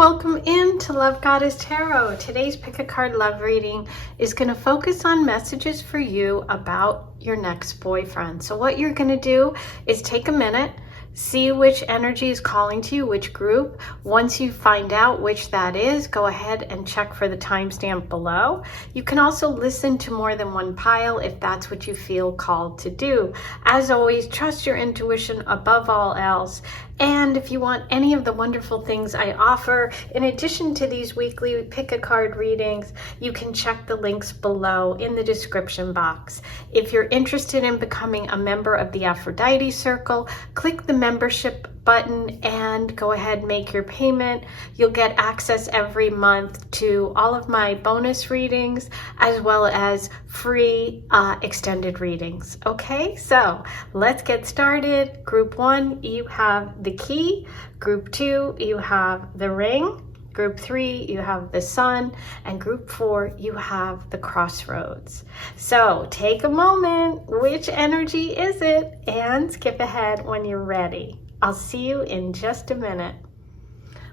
welcome into Love Goddess Tarot. Today's pick a card love reading is going to focus on messages for you about your next boyfriend. So what you're going to do is take a minute, see which energy is calling to you, which group. Once you find out which that is, go ahead and check for the timestamp below. You can also listen to more than one pile if that's what you feel called to do. As always, trust your intuition above all else. And if you want any of the wonderful things I offer, in addition to these weekly pick a card readings, you can check the links below in the description box. If you're interested in becoming a member of the Aphrodite Circle, click the membership button and go ahead and make your payment. You'll get access every month to all of my bonus readings as well as free extended readings. Okay, so let's get started. Group 1, you have the key. Group 2, you have the ring. Group 3, you have the sun, and group 4, you have the crossroads. So take a moment, which energy is it? And skip ahead when you're ready. I'll see you in just a minute.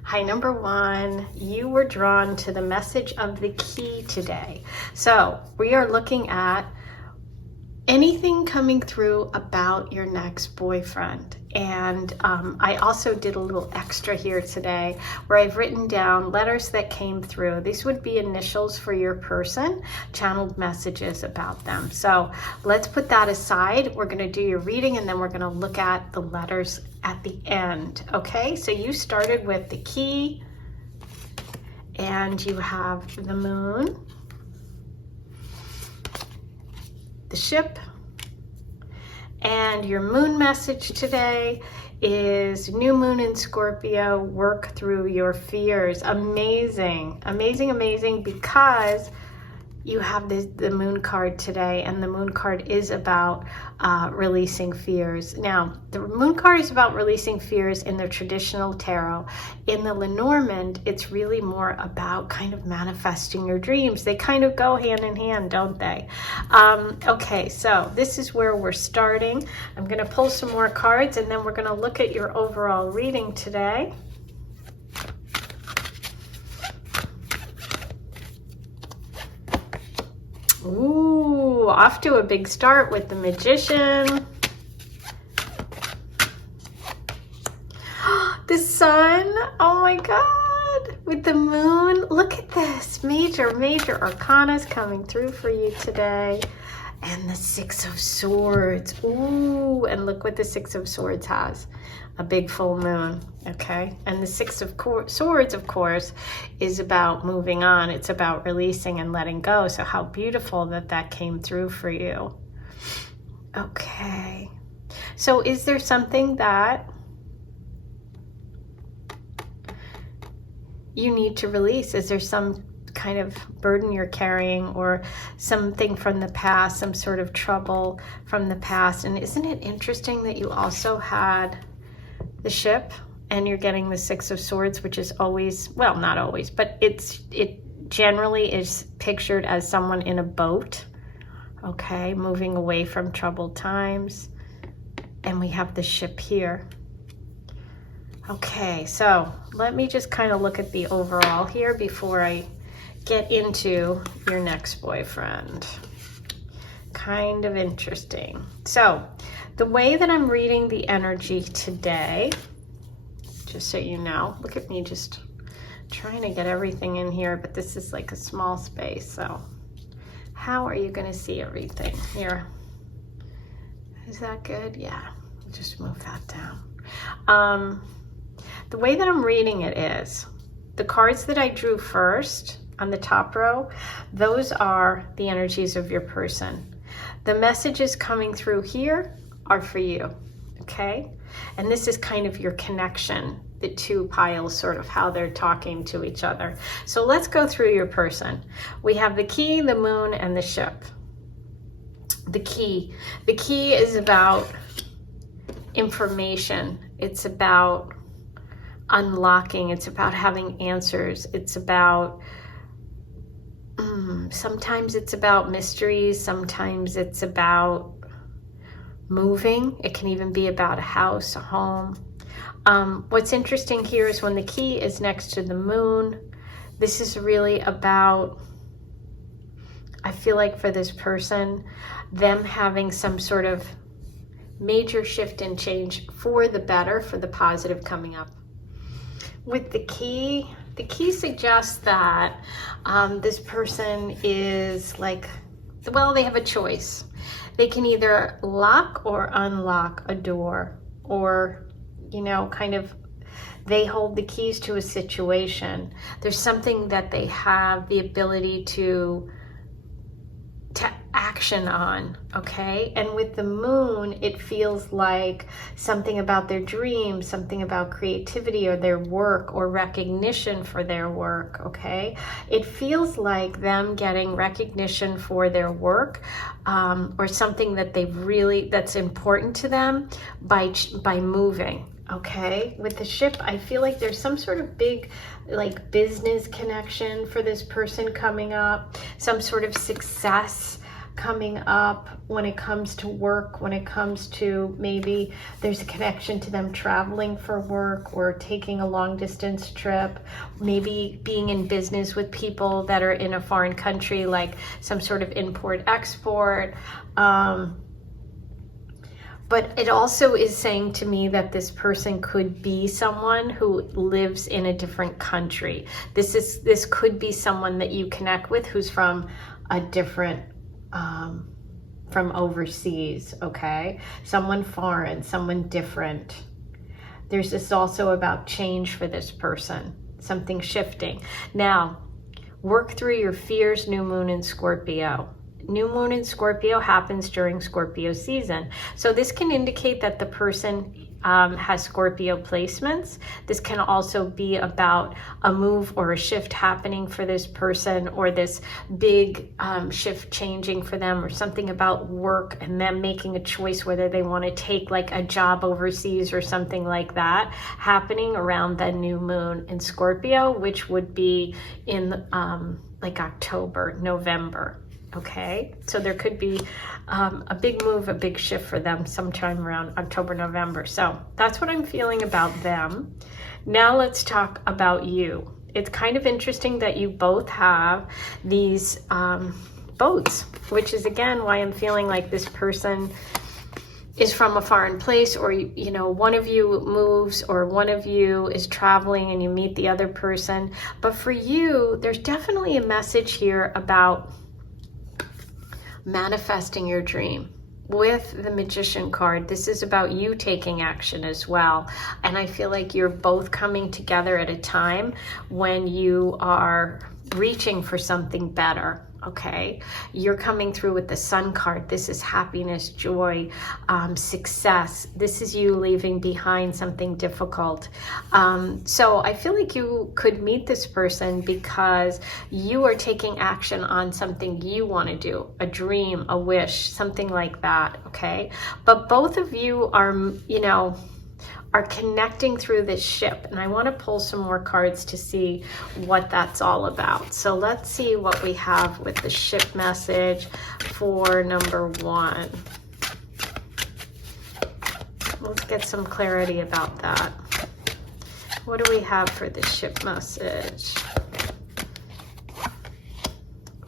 Hi, number 1, you were drawn to the message of the key today. So we are looking at anything coming through about your next boyfriend. And I also did a little extra here today where I've written down letters that came through. These would be initials for your person, channeled messages about them. So let's put that aside. We're going to do your reading and then we're going to look at the letters at the end. Okay, so you started with the key and you have the moon, the ship, and your moon message today is new moon in Scorpio, work through your fears. Amazing, amazing, amazing, because you have the moon card today, and the moon card is about releasing fears. Now, the moon card is about releasing fears in the traditional tarot. In the Lenormand, it's really more about kind of manifesting your dreams. They kind of go hand in hand, don't they? Okay, so this is where we're starting. I'm going to pull some more cards, and then we're going to look at your overall reading today. Ooh, off to a big start with the Magician. The sun, oh my God, with the moon. Look at this, major arcanas coming through for you today. And the Six of Swords. Ooh, and look what the Six of Swords has. A big full moon, okay? And the Six of Swords, of course, is about moving on. It's about releasing and letting go. So how beautiful that that came through for you. Okay. So is there something that you need to release? Is there some kind of burden you're carrying or something from the past, some sort of trouble from the past? And isn't it interesting that you also had the ship and you're getting the Six of Swords, which is always, well, not always, but it generally is pictured as someone in a boat, okay, moving away from troubled times. And we have the ship here. Okay, so let me just kind of look at the overall here before I get into your next boyfriend. Kind of interesting. So the way that I'm reading the energy today, just so you know, look at me just trying to get everything in here, but this is like a small space, so how are you going to see everything here? Is that good? Yeah, just move that down. The way that I'm reading it is the cards that I drew first on the top row, those are the energies of your person. The messages coming through here are for you, okay? And this is kind of your connection, the two piles, sort of how they're talking to each other. So let's go through your person. We have the key, the moon, and the ship. The key is about information. It's about unlocking. It's about having answers. It's about sometimes it's about mysteries. Sometimes it's about moving. It can even be about a house, a home. What's interesting here is when the key is next to the moon, this is really about, I feel like for this person, them having some sort of major shift and change for the better, for the positive coming up. With the key suggests that this person is like, well, they have a choice. They can either lock or unlock a door, or, you know, kind of, they hold the keys to a situation. There's something that they have the ability to action on, okay? And with the moon, it feels like something about their dreams, something about creativity or their work or recognition for their work, okay? It feels like them getting recognition for their work, or something that that's important to them by moving. Okay, with the ship, I feel like there's some sort of big like business connection for this person coming up, some sort of success coming up when it comes to work, when it comes to, maybe there's a connection to them traveling for work or taking a long distance trip, maybe being in business with people that are in a foreign country, like some sort of import export. But it also is saying to me that this person could be someone who lives in a different country. This could be someone that you connect with who's from a different, from overseas, okay? Someone foreign, someone different. There's this also about change for this person, something shifting. Now, work through your fears, new moon in Scorpio. New moon in Scorpio happens during Scorpio season. So this can indicate that the person has Scorpio placements. This can also be about a move or a shift happening for this person, or this big shift changing for them, or something about work and them making a choice whether they want to take like a job overseas or something like that happening around the new moon in Scorpio, which would be in like October, November. Okay, so there could be a big move, a big shift for them sometime around October, November. So that's what I'm feeling about them. Now let's talk about you. It's kind of interesting that you both have these boats, which is again why I'm feeling like this person is from a foreign place, or you know, one of you moves or one of you is traveling and you meet the other person. But for you, there's definitely a message here about manifesting your dream. With the Magician card, this is about you taking action as well. And I feel like you're both coming together at a time when you are reaching for something better. Okay, you're coming through with the Sun card. This is happiness, joy, success. This is you leaving behind something difficult. So I feel like you could meet this person because you are taking action on something you want to do, a dream, a wish, something like that. Okay, but both of you are, you know, are connecting through this ship, and I want to pull some more cards to see what that's all about. So let's see what we have with the ship message for number one. Let's get some clarity about that. What do we have for the ship message?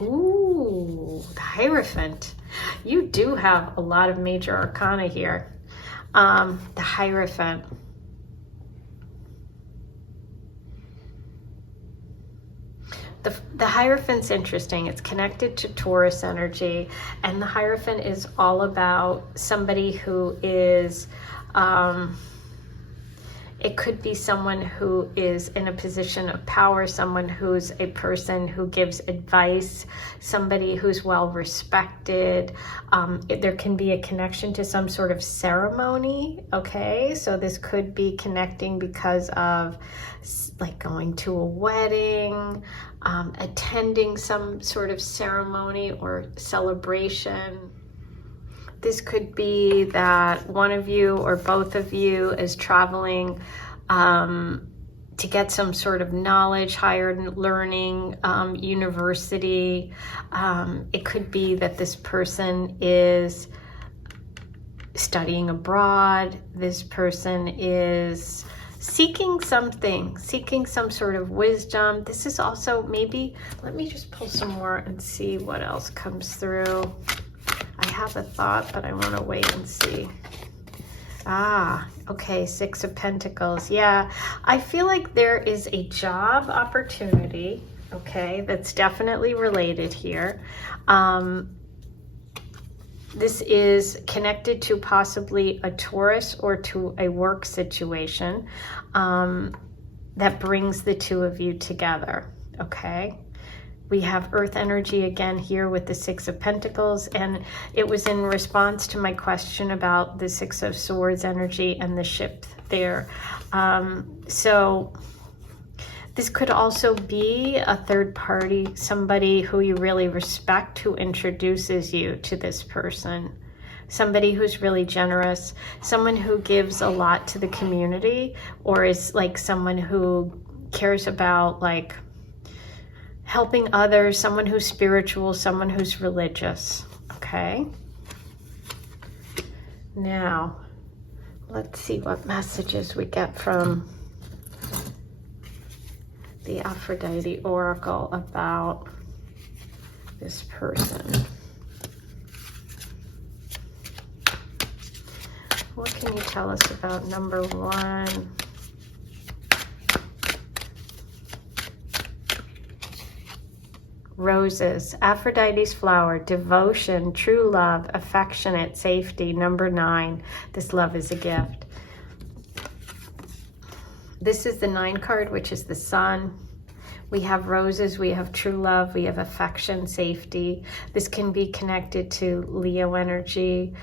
Ooh, the Hierophant. You do have a lot of major arcana here. The Hierophant. The Hierophant's interesting. It's connected to Taurus energy, and the Hierophant is all about somebody who is, it could be someone who is in a position of power, someone who's a person who gives advice, somebody who's well respected. There can be a connection to some sort of ceremony, okay? So this could be connecting because of like going to a wedding, attending some sort of ceremony or celebration. This could be that one of you or both of you is traveling to get some sort of knowledge, higher learning, university. It could be that this person is studying abroad. This person is seeking something, seeking some sort of wisdom. This is also maybe, let me just pull some more and see what else comes through. I have a thought, but I want to wait and see. Okay, Six of Pentacles. Yeah, I feel like there is a job opportunity, okay, that's definitely related here. This is connected to possibly a Taurus or to a work situation that brings the two of you together, okay? We have Earth energy again here with the Six of Pentacles, and it was in response to my question about the Six of Swords energy and the ship there. So this could also be a third party, somebody who you really respect, who introduces you to this person. Somebody who's really generous, someone who gives a lot to the community, or is like someone who cares about like helping others, someone who's spiritual, someone who's religious, okay? Now, let's see what messages we get from the Aphrodite Oracle about this person. What can you tell us about number 1? Roses, Aphrodite's flower, devotion, true love, affectionate, safety. Number 9, this love is a gift. This is the 9 card, which is the sun. We have roses, we have true love, we have affection, safety. This can be connected to Leo energy.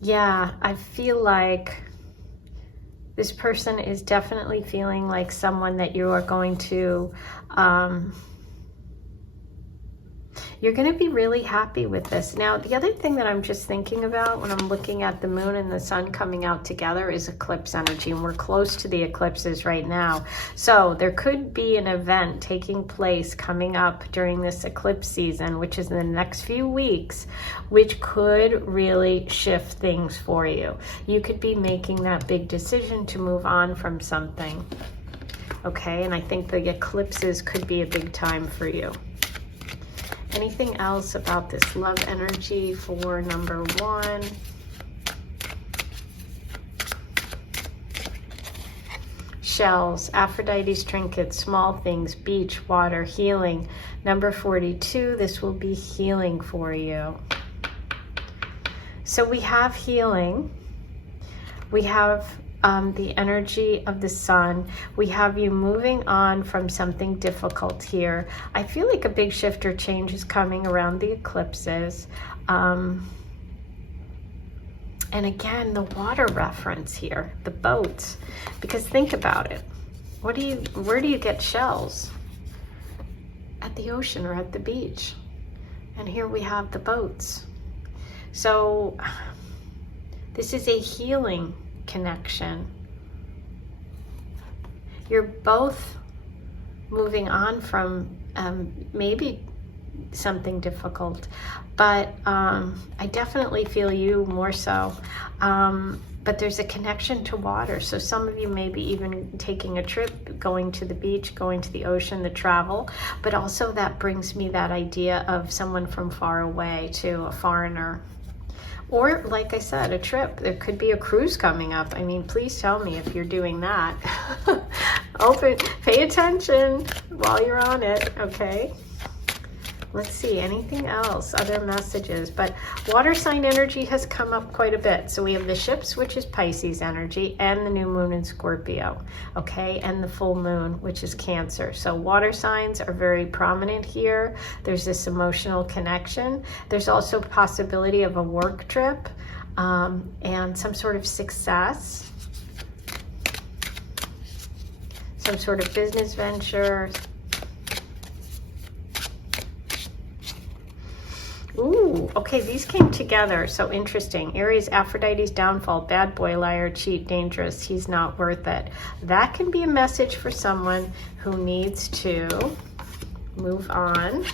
Yeah, I feel like this person is definitely feeling like someone that you are going to, you're going to be really happy with this. Now, the other thing that I'm just thinking about when I'm looking at the moon and the sun coming out together is eclipse energy, and we're close to the eclipses right now. So there could be an event taking place coming up during this eclipse season, which is in the next few weeks, which could really shift things for you. You could be making that big decision to move on from something. Okay, and I think the eclipses could be a big time for you. Anything else about this love energy for number 1? Shells, Aphrodite's trinkets, small things, beach, water, healing. Number 42, this will be healing for you. So we have healing. We have the energy of the sun. We have you moving on from something difficult here. I feel like a big shift or change is coming around the eclipses. And again, the water reference here, the boats, because think about it. Where do you get shells? At the ocean or at the beach. And here we have the boats. So this is a healing connection. You're both moving on from maybe something difficult, but I definitely feel you more so. But there's a connection to water. So some of you may be even taking a trip, going to the beach, going to the ocean, the travel, but also that brings me that idea of someone from far away, to a foreigner. Or, like I said, a trip. There could be a cruise coming up. I mean, please tell me if you're doing that. Pay attention while you're on it, okay? Let's see, anything else, other messages. But water sign energy has come up quite a bit. So we have the ships, which is Pisces energy, and the new moon in Scorpio, okay? And the full moon, which is Cancer. So water signs are very prominent here. There's this emotional connection. There's also possibility of a work trip and some sort of success, some sort of business venture. Ooh, okay, these came together. So interesting. Aries, Aphrodite's downfall, bad boy, liar, cheat, dangerous, he's not worth it. That can be a message for someone who needs to move on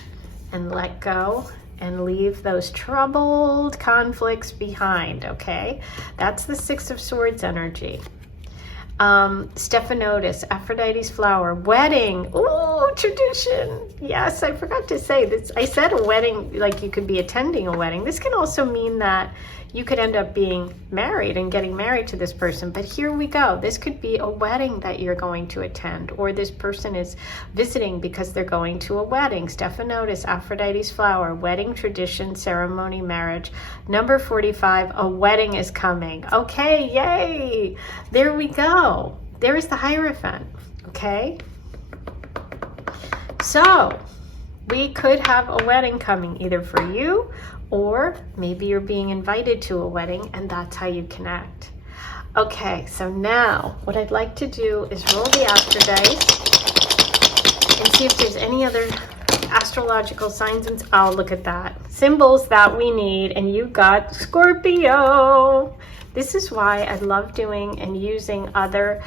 and let go and leave those troubled conflicts behind, okay? That's the Six of Swords energy. Stephanotis, Aphrodite's flower, wedding. Ooh, tradition. Yes, I forgot to say this. I said a wedding, like you could be attending a wedding. This can also mean that you could end up being married and getting married to this person. But here we go. This could be a wedding that you're going to attend, or this person is visiting because they're going to a wedding. Stephanotis, Aphrodite's flower, wedding, tradition, ceremony, marriage. Number 45, a wedding is coming. Okay, yay. There we go. There is the Hierophant, okay? So we could have a wedding coming either for you, or maybe you're being invited to a wedding and that's how you connect. Okay, so now what I'd like to do is roll the astro dice and see if there's any other astrological signs and, oh, look at that. Symbols that we need, and you got Scorpio. This is why I love doing and using other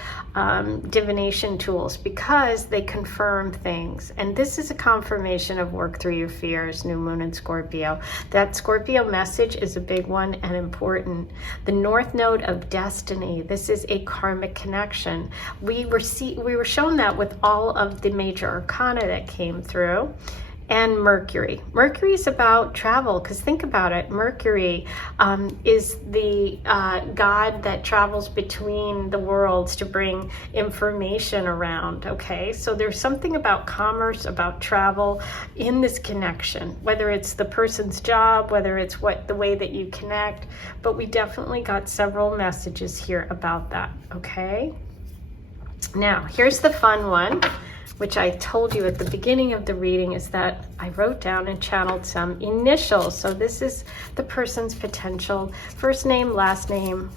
divination tools, because they confirm things. And this is a confirmation of work through your fears, new moon in Scorpio. That Scorpio message is a big one and important. The North Node of destiny. This is a karmic connection. We were shown that with all of the major arcana that came through. And Mercury. Mercury is about travel, because think about it. Mercury is the god that travels between the worlds to bring information around, okay? So there's something about commerce, about travel in this connection, whether it's the person's job, whether it's the way that you connect, but we definitely got several messages here about that, okay? Now, here's the fun one, which I told you at the beginning of the reading, is that I wrote down and channeled some initials. So this is the person's potential first name, last name.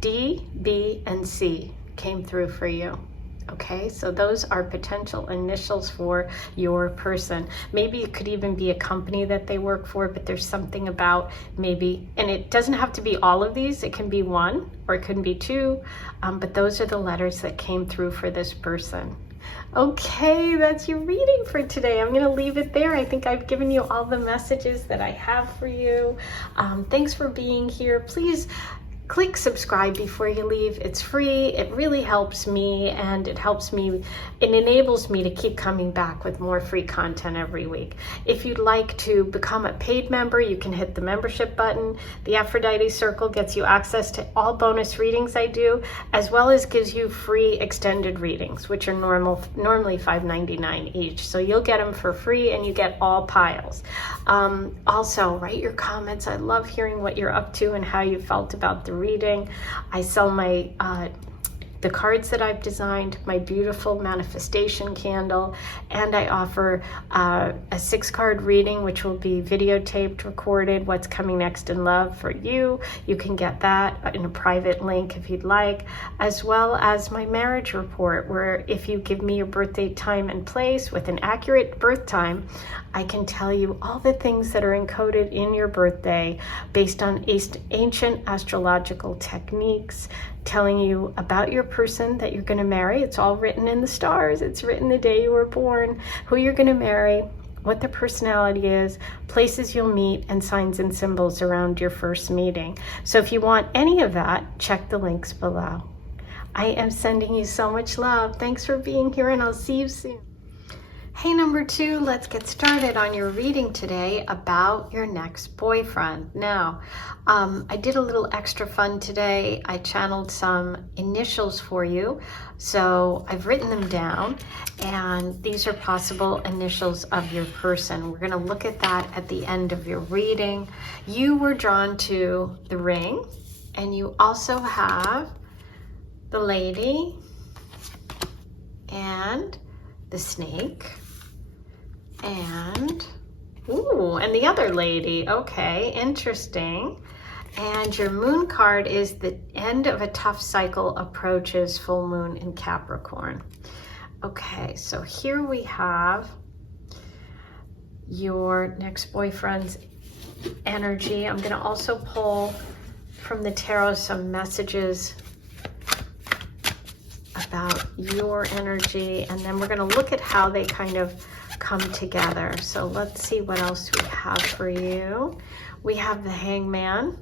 D, B, and C came through for you. Okay, so those are potential initials for your person. Maybe it could even be a company that they work for, but there's something about maybe, and it doesn't have to be all of these. It can be one, or it can be two, but those are the letters that came through for this person. Okay, that's your reading for today. I'm going to leave it there. I think I've given you all the messages that I have for you. Thanks for being here. Please click subscribe before you leave. It's free. It really helps me, and it enables me to keep coming back with more free content every week. If you'd like to become a paid member, you can hit the membership button. The Aphrodite Circle gets you access to all bonus readings I do, as well as gives you free extended readings, which are normally $5.99 each. So you'll get them for free, and you get all piles. Also, write your comments. I love hearing what you're up to and how you felt about the reading. I sell my the cards that I've designed, my beautiful manifestation candle, and I offer a 6-card reading, which will be videotaped, recorded, what's coming next in love for you. You can get that in a private link if you'd like, as well as my marriage report, where if you give me your birthday time and place with an accurate birth time, I can tell you all the things that are encoded in your birthday based on ancient astrological techniques, telling you about your person that you're going to marry. It's all written in the stars. It's written the day you were born, who you're going to marry, what their personality is, places you'll meet, and signs and symbols around your first meeting. So if you want any of that, check the links below. I am sending you so much love. Thanks for being here, and I'll see you soon. Hey, number 2, let's get started on your reading today about your next boyfriend. Now, I did a little extra fun today. I channeled some initials for you. So I've written them down, and these are possible initials of your person. We're going to look at that at the end of your reading. You were drawn to the ring, and you also have the lady and the snake. And the other lady. Okay, interesting. And your moon card is the end of a tough cycle approaches full moon in Capricorn. Okay, so here we have your next boyfriend's energy. I'm going to also pull from the tarot some messages about your energy, and then we're going to look at how they kind of come together. So let's see what else we have for you. We have the Hangman.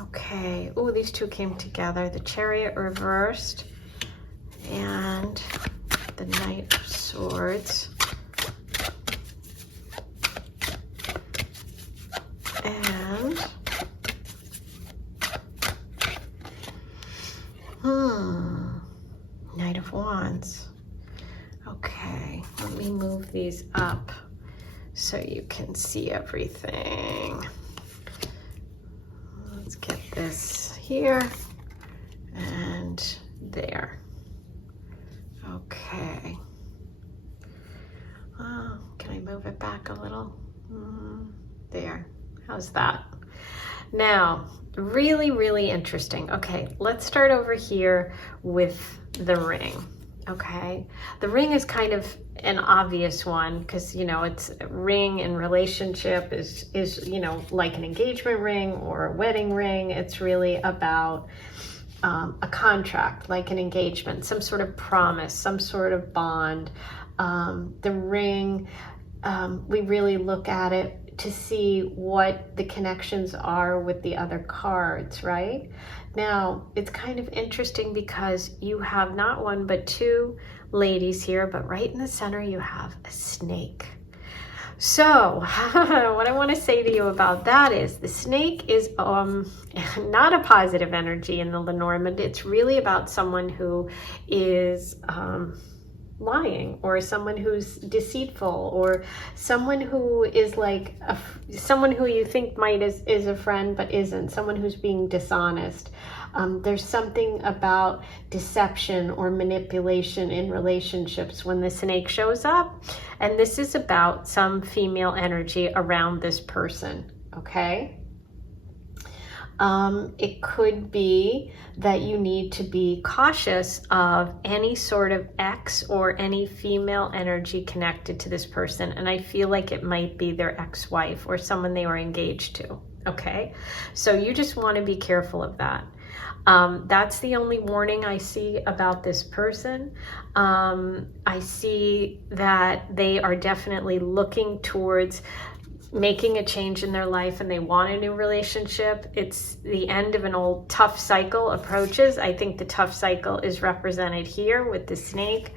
Okay. Oh, these two came together. The Chariot reversed and the Knight of Swords. And Knight of Wands. Okay, let me move these up so you can see everything. Let's get this here and there. Okay. Oh, can I move it back a little? There. How's that? Now, really, really interesting. Okay, let's start over here with the ring. Okay, the ring is kind of an obvious one because, you know, it's a ring in relationship is, you know, like an engagement ring or a wedding ring. It's really about a contract, like an engagement, some sort of promise, some sort of bond. The ring, we really look at it to see what the connections are with the other cards, right? Now, it's kind of interesting because you have not one but two ladies here, but right in the center you have a snake. So what I want to say to you about that is the snake is not a positive energy in the Lenormand. It's really about someone who is lying, or someone who's deceitful, or someone who is like someone who you think might is a friend but isn't, someone who's being dishonest. There's something about deception or manipulation in relationships when the snake shows up, and this is about some female energy around this person. Okay, it could be that you need to be cautious of any sort of ex or any female energy connected to this person. And I feel like it might be their ex-wife or someone they were engaged to. Okay, so you just want to be careful of that. That's the only warning I see about this person. I see that they are definitely looking towards making a change in their life and they want a new relationship. It's the end of an old tough cycle approaches. I think the tough cycle is represented here with the snake.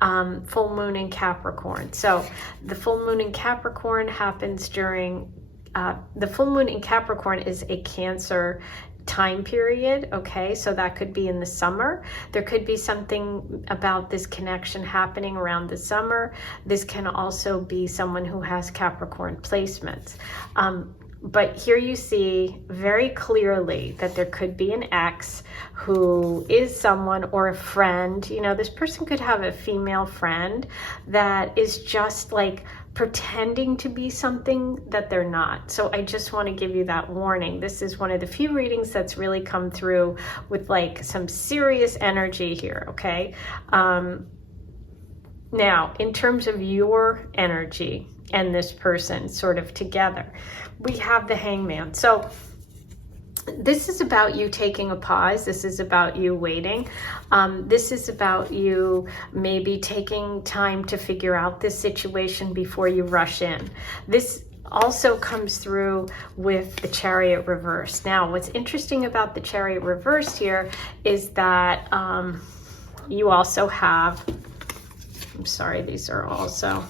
Full moon in Capricorn. So the full moon in Capricorn happens during, the full moon in Capricorn is a Cancer time period. Okay, so that could be in the summer. There could be something about this connection happening around the summer. This can also be someone who has Capricorn placements. But here you see very clearly that there could be an ex who is someone, or a friend. You know, this person could have a female friend that is just like pretending to be something that they're not. So I just want to give you that warning. This is one of the few readings that's really come through with like some serious energy here. Okay. Now, in terms of your energy and this person sort of together, we have the Hangman. So this is about you taking a pause. This is about you waiting. This is about you maybe taking time to figure out this situation before you rush in. This also comes through with the Chariot reverse. Now, what's interesting about the Chariot reverse here is that you also have, I'm sorry, these are also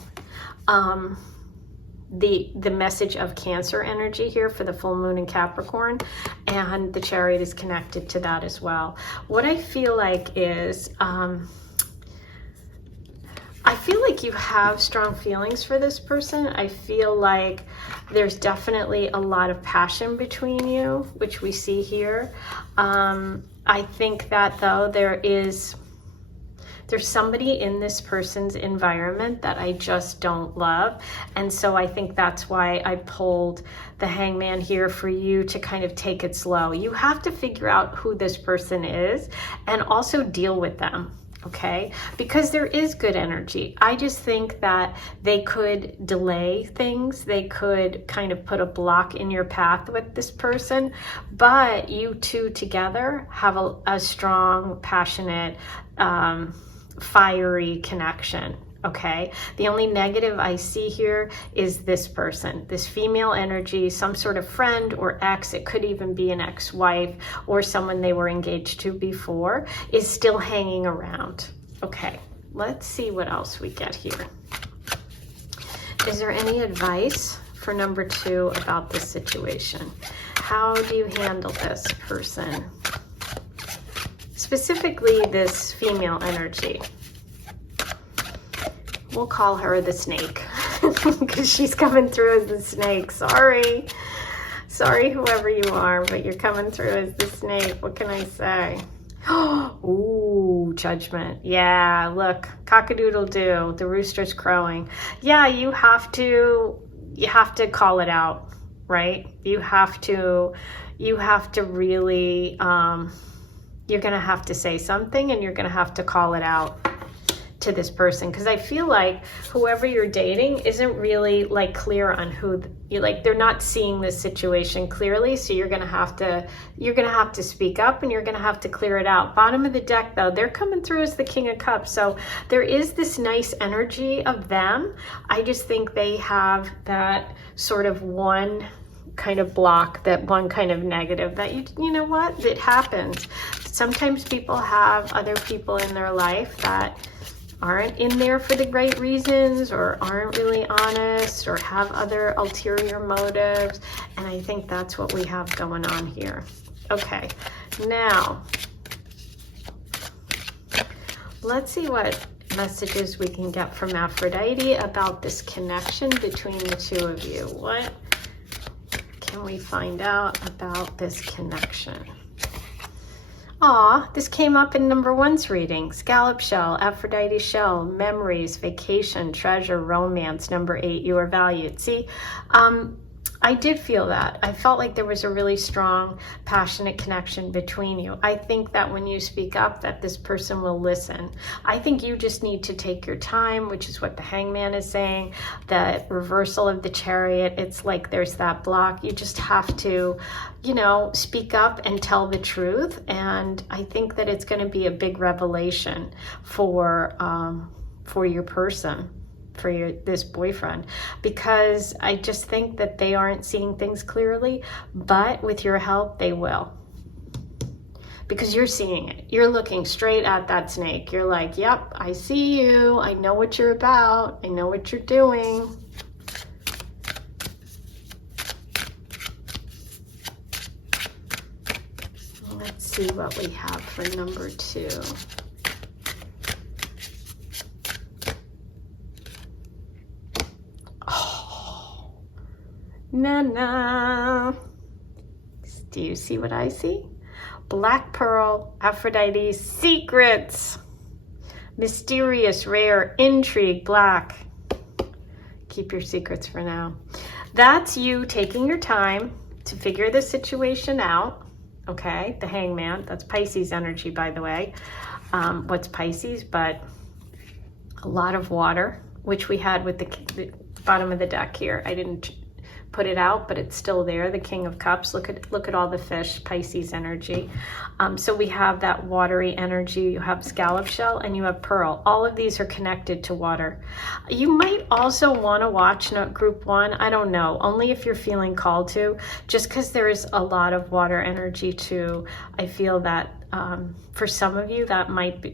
the message of Cancer energy here for the full moon in Capricorn, and the Chariot is connected to that as well. What I feel like is I feel like you have strong feelings for this person. I feel like there's definitely a lot of passion between you, which we see here. I think that though there's somebody in this person's environment that I just don't love. And so I think that's why I pulled the Hangman here for you to kind of take it slow. You have to figure out who this person is and also deal with them. okay? Because there is good energy. I just think that they could delay things. They could kind of put a block in your path with this person, but you two together have a strong, passionate, fiery connection. Okay, the only negative I see here is this person, this female energy, some sort of friend or ex, it could even be an ex-wife or someone they were engaged to before, is still hanging around. Okay, let's see what else we get here. Is there any advice for number 2 about this situation? How do you handle this person? Specifically this female energy. We'll call her the snake because she's coming through as the snake. Sorry. Sorry, whoever you are, but you're coming through as the snake. What can I say? Ooh, judgment. Yeah, look, cock-a-doodle-doo. The rooster's crowing. Yeah, you have to call it out, right? You have to really, you're going to have to say something, and you're going to have to call it out to this person, because I feel like whoever you're dating isn't really like clear on who you like. They're not seeing this situation clearly, so you're gonna have to speak up, and you're gonna have to clear it out. Bottom of the deck though, they're coming through as the King of Cups, so there is this nice energy of them. I just think they have that sort of one kind of block, that one kind of negative that you know what, it happens. Sometimes people have other people in their life that aren't in there for the right reasons, or aren't really honest, or have other ulterior motives, and I think that's what we have going on here. Okay, now let's see what messages we can get from Aphrodite about this connection between the two of you. What can we find out about this connection? Aw, this came up in number 1's reading. Scallop shell, Aphrodite shell, memories, vacation, treasure, romance. Number 8, you are valued. See, I did feel that. I felt like there was a really strong, passionate connection between you. I think that when you speak up, that this person will listen. I think you just need to take your time, which is what the Hangman is saying. The reversal of the Chariot, it's like there's that block. You just have to, you know, speak up and tell the truth. And I think that it's going to be a big revelation for your person, for this boyfriend, because I just think that they aren't seeing things clearly, but with your help they will, because you're seeing it. You're looking straight at that snake. You're like, yep, I see you, I know what you're about, I know what you're doing. Let's see what we have for number 2. Na-na. Do you see what I see? Black pearl, Aphrodite's secrets. Mysterious, rare, intrigue, black. Keep your secrets for now. That's you taking your time to figure the situation out. Okay, the Hangman, that's Pisces energy, by the way. What's Pisces? But a lot of water, which we had with the bottom of the deck here. I didn't put it out, but it's still there. The King of Cups. Look at all the fish, Pisces energy. So we have that watery energy. You have scallop shell and you have pearl. All of these are connected to water. You might also want to watch group 1. I don't know, only if you're feeling called to, just because there's a lot of water energy too. I feel that for some of you that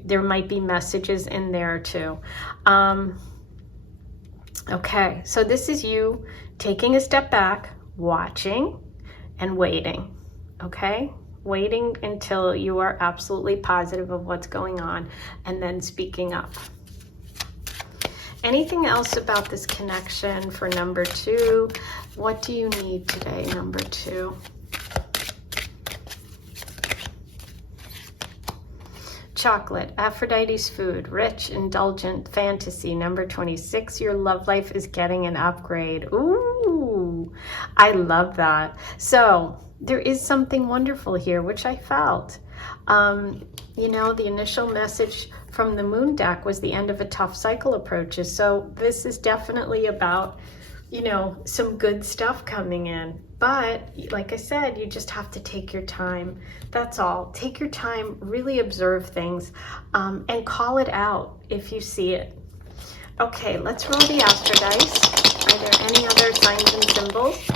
there might be messages in there too. Okay, so this is you taking a step back, watching and waiting, okay? Waiting until you are absolutely positive of what's going on, and then speaking up. Anything else about this connection for number 2? What do you need today, number 2? Chocolate, Aphrodite's food, rich, indulgent, fantasy. Number 26, your love life is getting an upgrade. Ooh, Ooh, I love that. So there is something wonderful here, which I felt. You know, the initial message from the moon deck was the end of a tough cycle approaches. So this is definitely about, you know, some good stuff coming in. But like I said, you just have to take your time. That's all. Take your time, really observe things, and call it out if you see it. Okay, let's roll the astro dice. Are there any other signs and symbols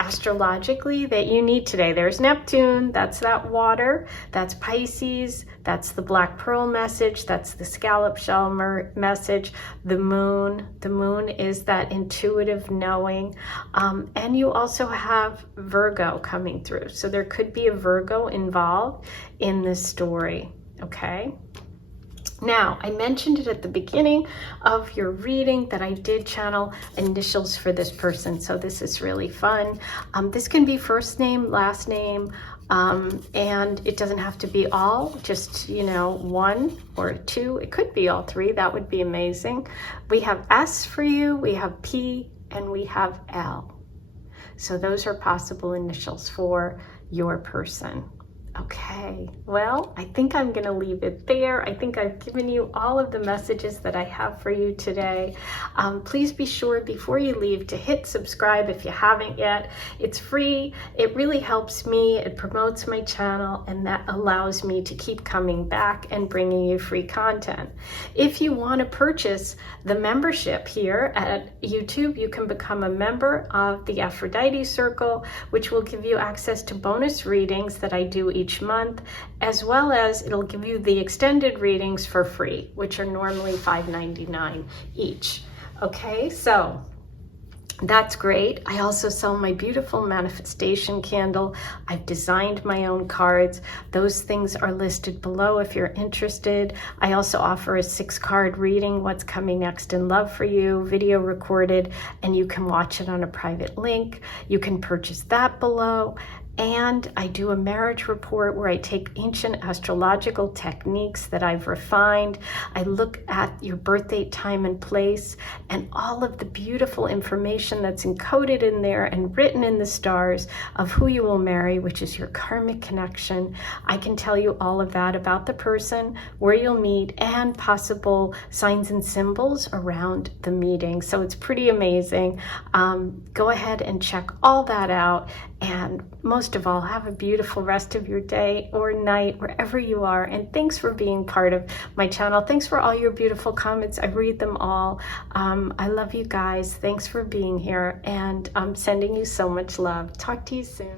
astrologically that you need today? There's Neptune, that's that water, that's Pisces, that's the black pearl message, that's the scallop shell message, the moon is that intuitive knowing, and you also have Virgo coming through. So there could be a Virgo involved in this story, okay? Now, I mentioned it at the beginning of your reading that I did channel initials for this person, so this is really fun. This can be first name, last name, and it doesn't have to be all, just, you know, one or two. It could be all three. That would be amazing. We have S for you, we have P, and we have L. So those are possible initials for your person. Okay, well, I think I'm going to leave it there. I think I've given you all of the messages that I have for you today. Please be sure before you leave to hit subscribe if you haven't yet. It's free. It really helps me. It promotes my channel, and that allows me to keep coming back and bringing you free content. If you want to purchase the membership here at YouTube, you can become a member of the Aphrodite Circle, which will give you access to bonus readings that I do each month, as well as it'll give you the extended readings for free, which are normally $5.99 each. Okay, so that's great. I also sell my beautiful manifestation candle. I've designed my own cards. Those things are listed below if you're interested. I also offer a 6-card reading, What's Coming Next in Love for You, video recorded, and you can watch it on a private link. You can purchase that below. And I do a marriage report where I take ancient astrological techniques that I've refined. I look at your birth date, time, and place, and all of the beautiful information that's encoded in there and written in the stars of who you will marry, which is your karmic connection. I can tell you all of that about the person, where you'll meet, and possible signs and symbols around the meeting. So it's pretty amazing. Go ahead and check all that out. And most of all, have a beautiful rest of your day or night, wherever you are. And thanks for being part of my channel. Thanks for all your beautiful comments. I read them all. I love you guys. Thanks for being here. And I'm sending you so much love. Talk to you soon.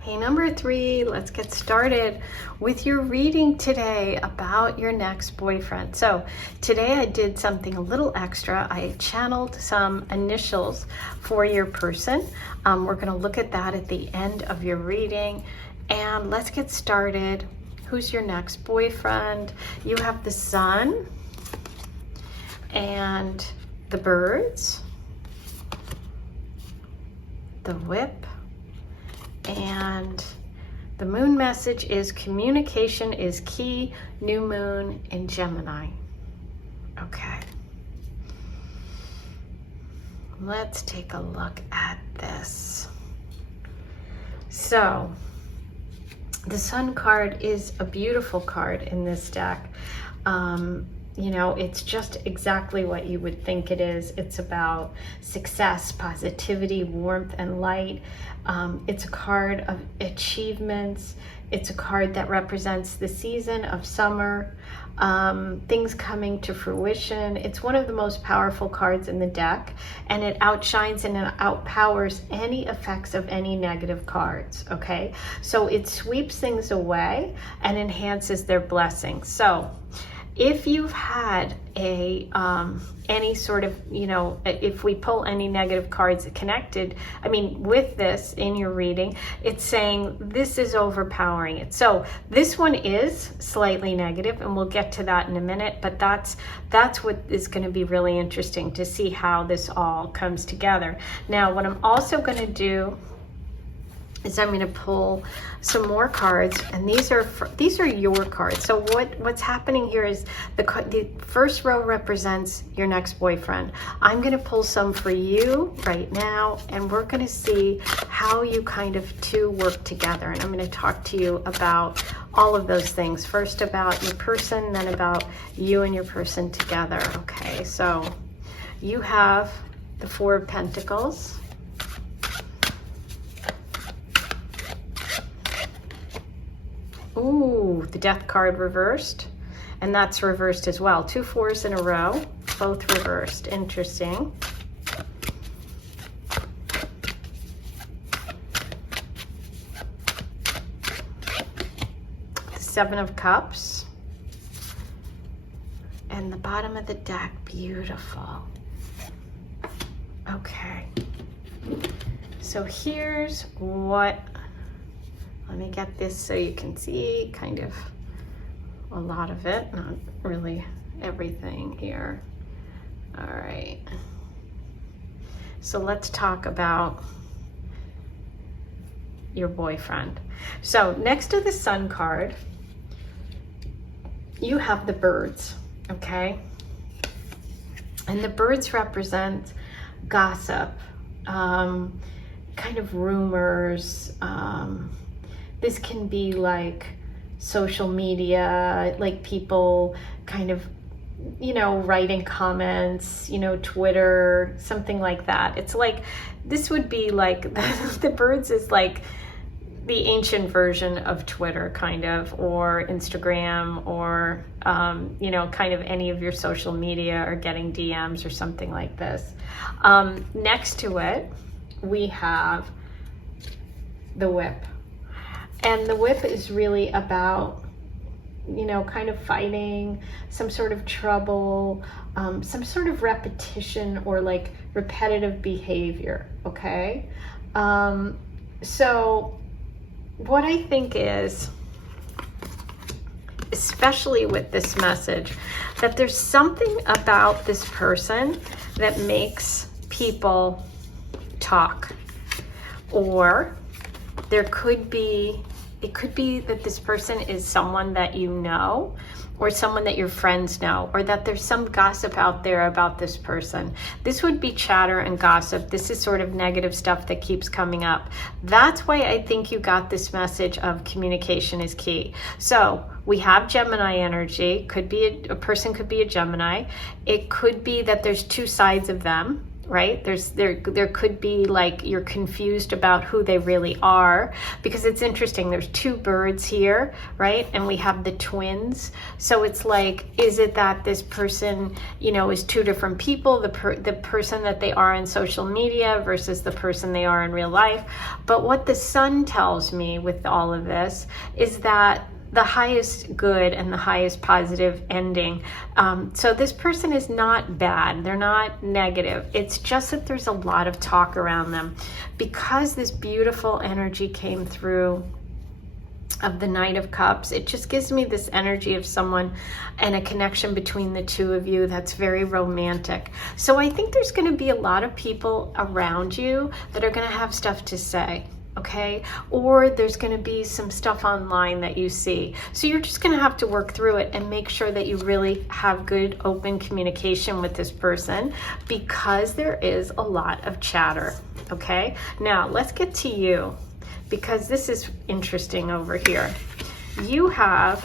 Hey, number 3, let's get started with your reading today about your next boyfriend. So today I did something a little extra. I channeled some initials for your person. We're going to look at that at the end of your reading. And let's get started. Who's your next boyfriend? You have the sun and the birds, the whip, and the moon message is communication is key, new moon in Gemini. Okay. Let's take a look at this. So, the Sun card is a beautiful card in this deck. You know, it's just exactly what you would think it is. It's about success, positivity, warmth, and light. It's a card of achievements. It's a card that represents the season of summer, things coming to fruition. It's one of the most powerful cards in the deck, and it outshines and outpowers any effects of any negative cards, okay? So it sweeps things away and enhances their blessings. So if you've had a any sort of, you know, if we pull any negative cards connected, I mean, with this in your reading, it's saying this is overpowering it. So this one is slightly negative, and we'll get to that in a minute, but that's what is going to be really interesting to see how this all comes together. Now, what I'm also going to do is I'm going to pull some more cards, and these are your cards. So what's happening here is the first row represents your next boyfriend. I'm going to pull some for you right now, and we're going to see how you kind of two work together. And I'm going to talk to you about all of those things. First about your person, then about you and your person together. Okay, so you have the Four of Pentacles. Ooh, the Death card reversed, and that's reversed as well. 2 4s in a row, both reversed. Interesting. Seven of Cups, and the bottom of the deck, beautiful. Okay, so here's what, let me get this so you can see kind of a lot of it, not really everything here. All right, so let's talk about your boyfriend. So next to the Sun card, you have the birds, okay? And the birds represent gossip, kind of rumors. This can be like social media, like people kind of, you know, writing comments, you know, Twitter, something like that. It's like, this would be like, the birds is like the ancient version of Twitter, kind of, or Instagram, or, you know, kind of any of your social media, or getting DMs or something like this. Next to it, we have the Whip. And the Whip is really about, you know, kind of fighting some sort of trouble, some sort of repetition or like repetitive behavior, okay? So what I think is, especially with this message, that there's something about this person that makes people talk. Or there could be, it could be that this person is someone that you know, or someone that your friends know, or that there's some gossip out there about this person. This would be chatter and gossip. This is sort of negative stuff that keeps coming up. That's why I think you got this message of communication is key. So we have Gemini energy. Could be a person could be a Gemini. It could be that there's two sides of them, right? There could be like you're confused about who they really are, because it's interesting. There's two birds here, right? And we have the twins. So it's like, is it that this person, you know, is two different people, the person that they are in social media versus the person they are in real life? But what the Sun tells me with all of this is that the highest good and the highest positive ending. So this person is not bad. They're not negative. It's just that there's a lot of talk around them, because this beautiful energy came through of the Knight of Cups. It just gives me this energy of someone and a connection between the two of you that's very romantic. So I think there's going to be a lot of people around you that are going to have stuff to say. Okay, or there's going to be some stuff online that you see. So you're just going to have to work through it and make sure that you really have good open communication with this person, because there is a lot of chatter. Okay, now let's get to you, because this is interesting over here. You have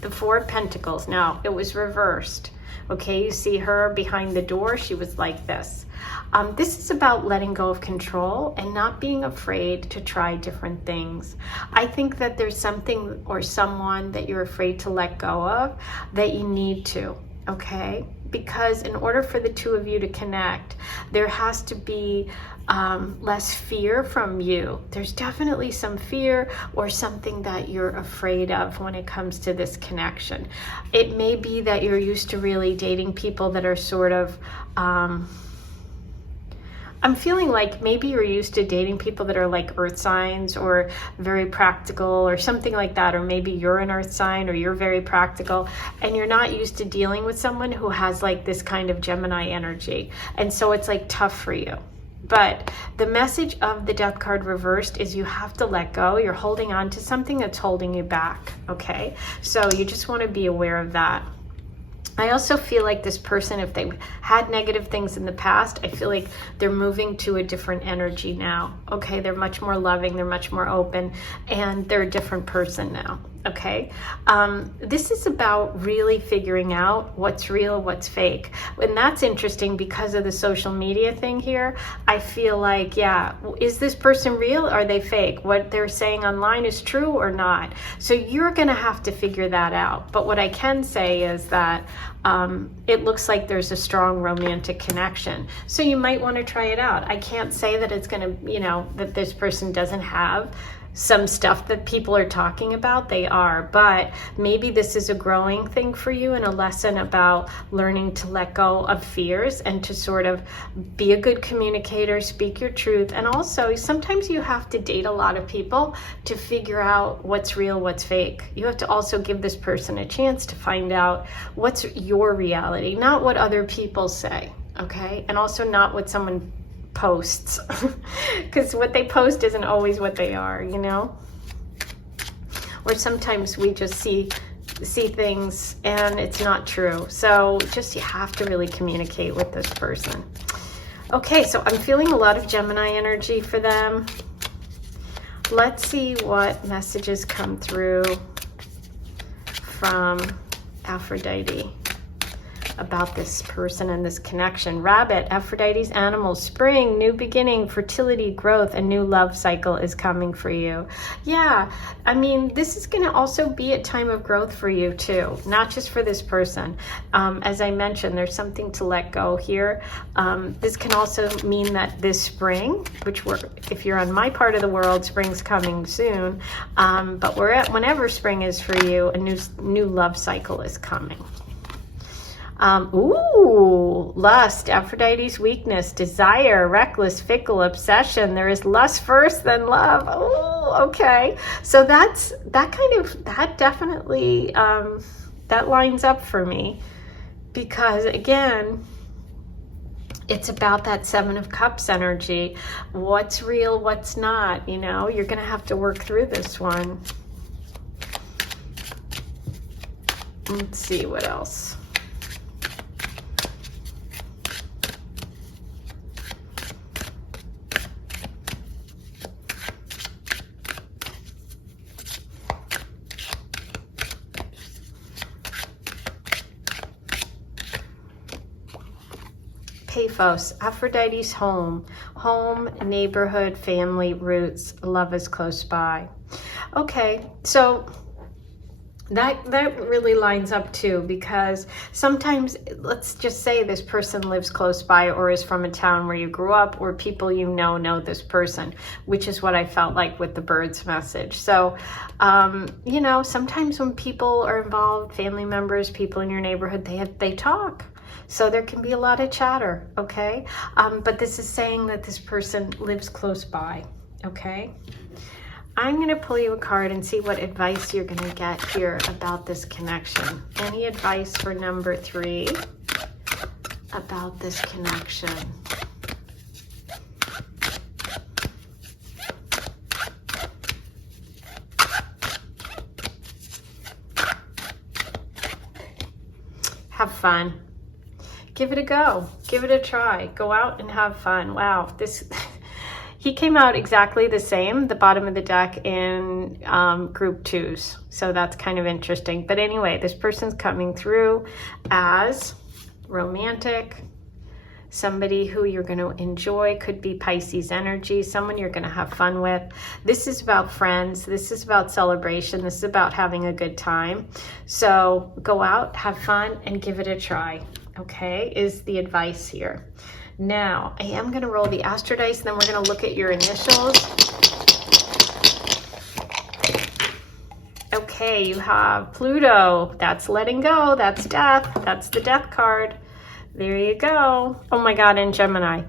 the Four of Pentacles. Now it was reversed. Okay, you see her behind the door. She was like this. This is about letting go of control and not being afraid to try different things. I think that there's something or someone that you're afraid to let go of that you need to, okay? Because in order for the two of you to connect, there has to be less fear from you. There's definitely some fear or something that you're afraid of when it comes to this connection. It may be that you're used to really dating people that are sort of, I'm feeling like maybe you're used to dating people that are like earth signs or very practical or something like that, or maybe you're an earth sign or you're very practical and you're not used to dealing with someone who has like this kind of Gemini energy. And so it's like tough for you. But the message of the Death card reversed is you have to let go. You're holding on to something that's holding you back, okay? So you just want to be aware of that. I also feel like this person, if they had negative things in the past, I feel like they're moving to a different energy now, okay? They're much more loving, they're much more open, and they're a different person now, okay? This is about really figuring out what's real, what's fake. And that's interesting because of the social media thing here. I feel like, yeah, is this person real? Are they fake? What they're saying online is true or not? So you're gonna have to figure that out. But what I can say is that it looks like there's a strong romantic connection. So you might want to try it out. I can't say that it's going to, you know, that this person doesn't have some stuff that people are talking about. They are, but maybe this is a growing thing for you and a lesson about learning to let go of fears and to sort of be a good communicator, speak your truth. And also sometimes you have to date a lot of people to figure out what's real, what's fake. You have to also give this person a chance to find out what's your reality, not what other people say, okay? And also not what someone posts, because what they post isn't always what they are, you know? Or sometimes we just see things and it's not true. So just you have to really communicate with this person. Okay, so I'm feeling a lot of Gemini energy for them. Let's see what messages come through from Aphrodite about this person and this connection. Rabbit, Aphrodite's animal, spring, new beginning, fertility, growth, a new love cycle is coming for you. Yeah, I mean, this is going to also be a time of growth for you too, not just for this person. As I mentioned, there's something to let go here. This can also mean that this spring, which if you're on my part of the world, spring's coming soon, but whenever spring is for you, a new love cycle is coming. Lust, Aphrodite's weakness, desire, reckless, fickle, obsession. There is lust first, then love. Oh, okay. So that definitely, that lines up for me, because again, it's about that Seven of Cups energy. What's real, what's not, you know? You're going to have to work through this one. Let's see what else. Paphos, Aphrodite's home, neighborhood, family, roots, love is close by. Okay, so that really lines up too, because sometimes, let's just say this person lives close by or is from a town where you grew up, or people you know this person, which is what I felt like with the birds message. So, you know, sometimes when people are involved, family members, people in your neighborhood, they talk. So there can be a lot of chatter, okay? But this is saying that this person lives close by, okay? I'm going to pull you a card and see what advice you're going to get here about this connection. Any advice for number 3 about this connection? Have fun. Give it a go. Give it a try. Go out and have fun. Wow, this he came out exactly the same, the bottom of the deck, in group 2s. So that's kind of interesting. But anyway, this person's coming through as romantic, somebody who you're going to enjoy. Could be Pisces energy, someone you're going to have fun with. This is about friends. This is about celebration. This is about having a good time. So go out, have fun, and give it a try. Okay, is the advice here. Now, I am going to roll the Astro Dice, and then we're going to look at your initials. Okay, you have Pluto. That's letting go. That's death. That's the death card. There you go. Oh my God, and Gemini.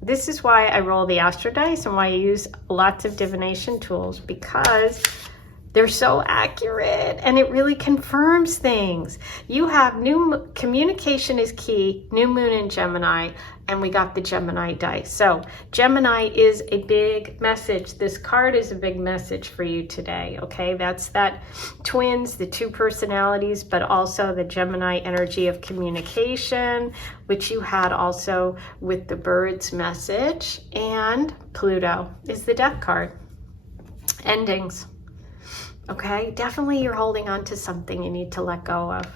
This is why I roll the Astro Dice and why I use lots of divination tools, because They're so accurate, and it really confirms things. You have communication is key, new moon in Gemini, and we got the Gemini dice. So Gemini is a big message. This card is a big message for you today, okay? That's that twins, the two personalities, but also the Gemini energy of communication, which you had also with the bird's message. And Pluto is the death card. Endings. Okay, definitely you're holding on to something you need to let go of.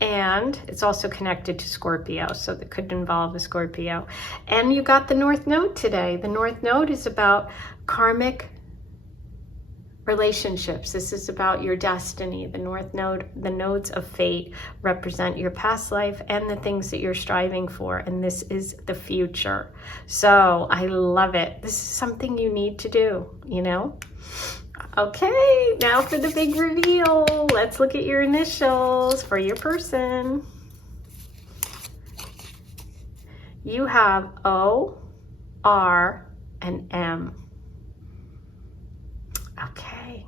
And it's also connected to Scorpio, so that could involve a Scorpio. And you got the North Node today. The North Node is about karmic relationships. This is about your destiny. The North Node, the nodes of fate, represent your past life and the things that you're striving for. And this is the future. So I love it. This is something you need to do, you know? Okay, now for the big reveal. Let's look at your initials for your person. You have O, R, and M. Okay,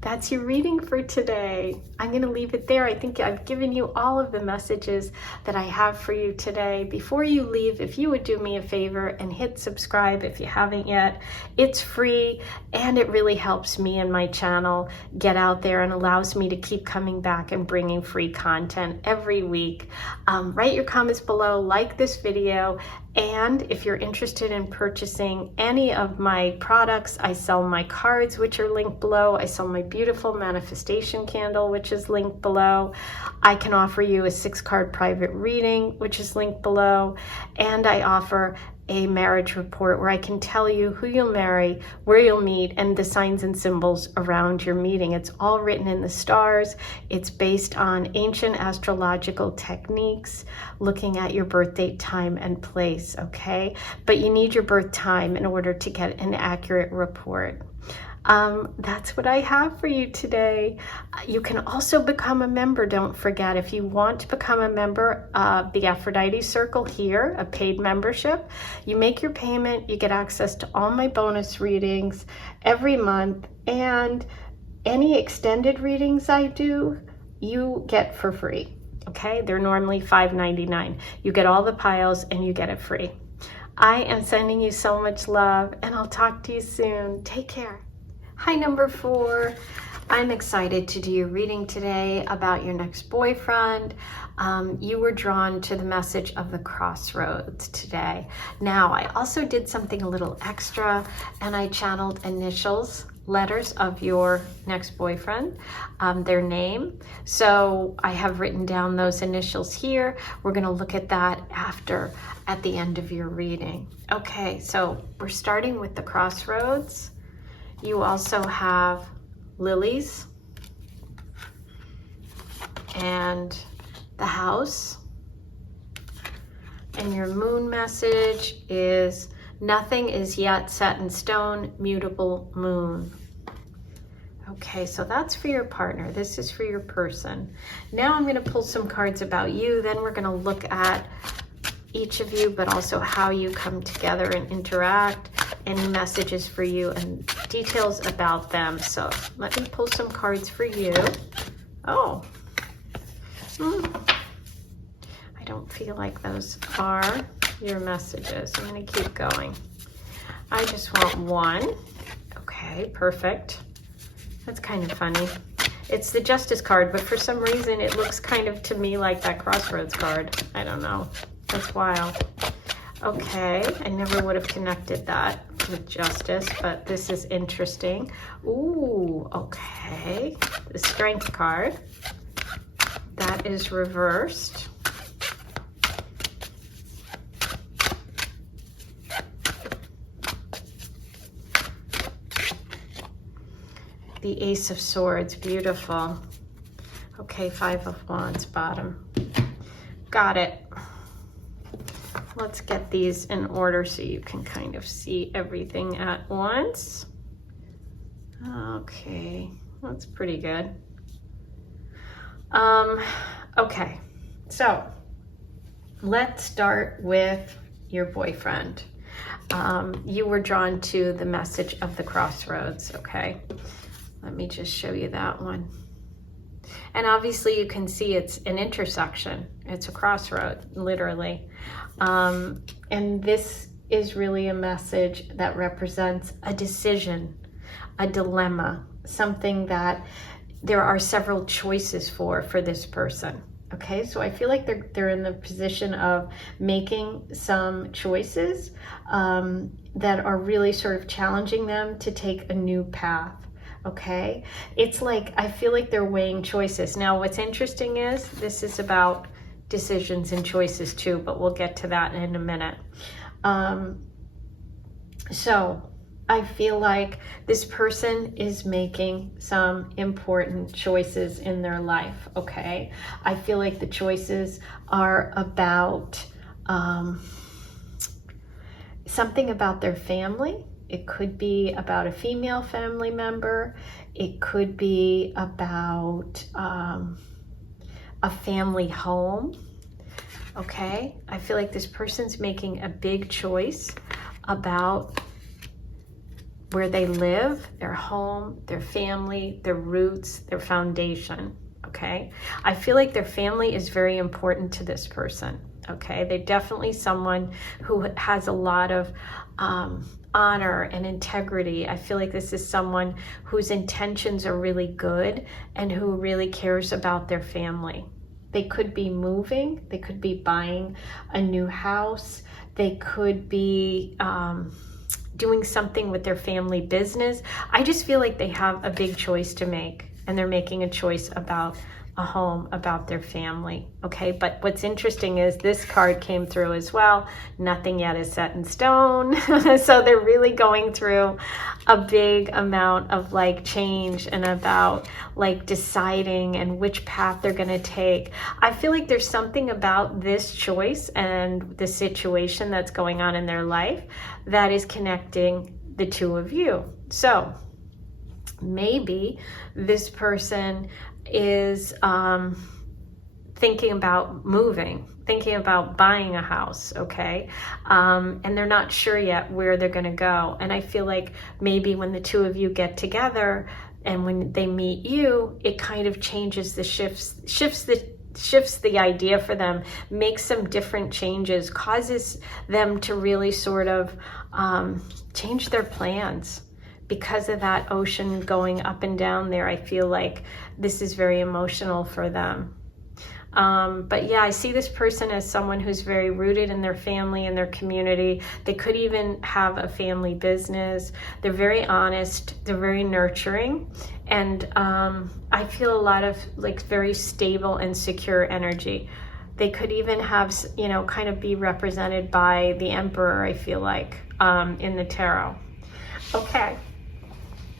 that's your reading for today. I'm going to leave it there. I think I've given you all of the messages that I have for you today. Before you leave, if you would do me a favor and hit subscribe if you haven't yet. It's free, and it really helps me and my channel get out there and allows me to keep coming back and bringing free content every week. Write your comments below, like this video, and if you're interested in purchasing any of my products, I sell my cards, which are linked below. I sell my beautiful manifestation candle, which is linked below. I can offer you a 6-card private reading, which is linked below. And I offer a marriage report where I can tell you who you'll marry, where you'll meet, and the signs and symbols around your meeting. It's all written in the stars. It's based on ancient astrological techniques, looking at your birth date, time, and place, okay? But you need your birth time in order to get an accurate report. That's what I have for you today. You can also become a member. Don't forget, if you want to become a member of the Aphrodite Circle here, a paid membership, you make your payment, you get access to all my bonus readings every month, and any extended readings I do, you get for free. Okay, they're normally $5.99. You get all the piles and you get it free. I am sending you so much love, and I'll talk to you soon. Take care. Hi, number 4. I'm excited to do your reading today about your next boyfriend. You were drawn to the message of the crossroads today. Now, I also did something a little extra, and I channeled initials, letters of your next boyfriend, their name. So I have written down those initials here. We're going to look at that at the end of your reading. Okay, so we're starting with the crossroads. You also have lilies and the house. And your moon message is nothing is yet set in stone, mutable moon. Okay, so that's for your partner. This is for your person. Now I'm going to pull some cards about you. Then we're going to look at each of you, but also how you come together and interact, any messages for you, and details about them. So let me pull some cards for you. Oh, I don't feel like those are your messages. I'm going to keep going. I just want one. Okay, perfect. That's kind of funny. It's the Justice card, but for some reason it looks kind of to me like that Crossroads card. I don't know. That's wild. Okay, I never would have connected that with Justice, but this is interesting. Ooh, okay. The Strength card. That is reversed. The Ace of Swords, beautiful. Okay, Five of Wands, bottom. Got it. Let's get these in order so you can kind of see everything at once. Okay, that's pretty good. Okay, so let's start with your boyfriend. You were drawn to the message of the crossroads, okay? Let me just show you that one. And obviously you can see it's an intersection. It's a crossroad, literally. And this is really a message that represents a decision, a dilemma, something that there are several choices for this person. Okay, so I feel like they're in the position of making some choices that are really sort of challenging them to take a new path. Okay, it's like, I feel like they're weighing choices. Now, what's interesting is this is about decisions and choices too, but we'll get to that in a minute. So I feel like this person is making some important choices in their life, okay? I feel like the choices are about something about their family. It could be about a female family member. It could be about a family home, okay? I feel like this person's making a big choice about where they live, their home, their family, their roots, their foundation, okay? I feel like their family is very important to this person, okay? They're definitely someone who has a lot of honor and integrity. I feel like this is someone whose intentions are really good and who really cares about their family. They could be moving, they could be buying a new house, they could be doing something with their family business. I just feel like they have a big choice to make, and they're making a choice about a home, about their family, okay? But what's interesting is this card came through as well. Nothing yet is set in stone. So they're really going through a big amount of like change and about like deciding and which path they're gonna take. I feel like there's something about this choice and the situation that's going on in their life that is connecting the two of you. So maybe this person is thinking about moving, thinking about buying a house, okay? And they're not sure yet where they're gonna go. And I feel like maybe when the two of you get together and when they meet you, it kind of changes the shifts the idea for them, makes some different changes, causes them to really sort of change their plans. Because of that ocean going up and down there, I feel like this is very emotional for them. But yeah, I see this person as someone who's very rooted in their family and their community. They could even have a family business. They're very honest. They're very nurturing. And I feel a lot of like very stable and secure energy. They could even have, you know, kind of be represented by the Emperor, I feel like, in the tarot. Okay.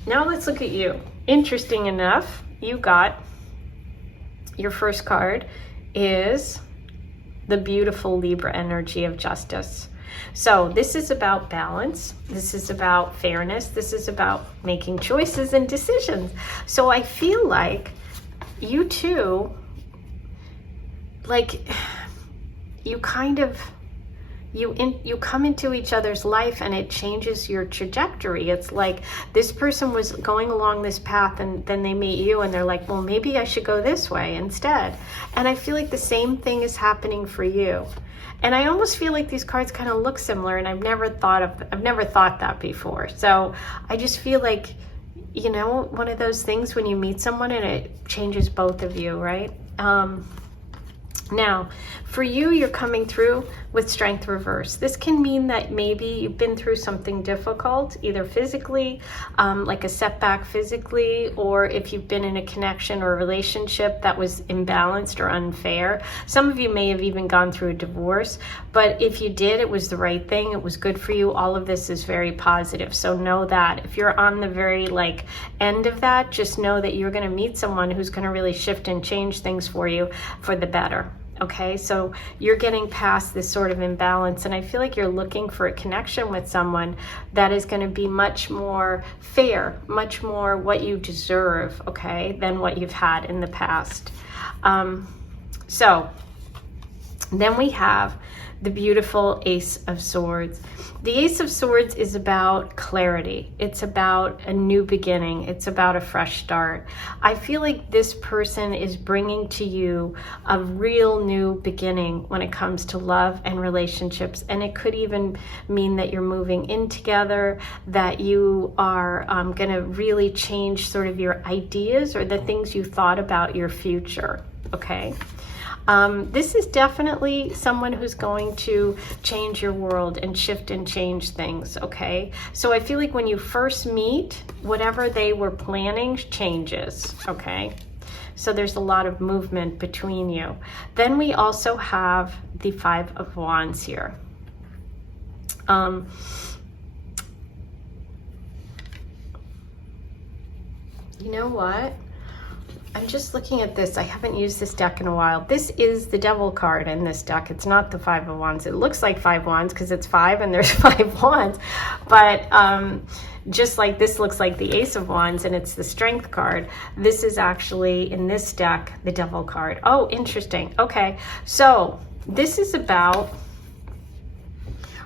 Now let's look at you. Interesting enough, you got your first card is the beautiful Libra energy of justice. So this is about balance. This is about fairness. This is about making choices and decisions. So I feel like you two, like you kind of, you come into each other's life and it changes your trajectory. It's like this person was going along this path and then they meet you and they're like, well, maybe I should go this way instead. And I feel like the same thing is happening for you. And I almost feel like these cards kind of look similar, and I've never thought that before. So I just feel like, you know, one of those things when you meet someone and it changes both of you, right? Now, for you, you're coming through with strength reverse. This can mean that maybe you've been through something difficult, either physically, like a setback physically, or if you've been in a connection or a relationship that was imbalanced or unfair. Some of you may have even gone through a divorce, but if you did, it was the right thing. It was good for you. All of this is very positive. So know that if you're on the very like end of that, just know that you're going to meet someone who's going to really shift and change things for you for the better. Okay, so you're getting past this sort of imbalance, and I feel like you're looking for a connection with someone that is going to be much more fair, much more what you deserve, okay, than what you've had in the past. So then we have the beautiful Ace of Swords. The Ace of Swords is about clarity. It's about a new beginning. It's about a fresh start. I feel like this person is bringing to you a real new beginning when it comes to love and relationships. And it could even mean that you're moving in together, that you are going to really change sort of your ideas or the things you thought about your future. Okay. This is definitely someone who's going to change your world and shift and change things, okay? So I feel like when you first meet, whatever they were planning changes, okay? So there's a lot of movement between you. Then we also have the Five of Wands here. You know what? I'm just looking at this. I haven't used this deck in a while. This is the Devil card in this deck. It's not the Five of Wands. It looks like 5 wands because it's 5 and there's 5 wands. But just like this looks like the Ace of Wands and it's the Strength card, this is actually in this deck the Devil card. Oh, interesting. Okay, so this is about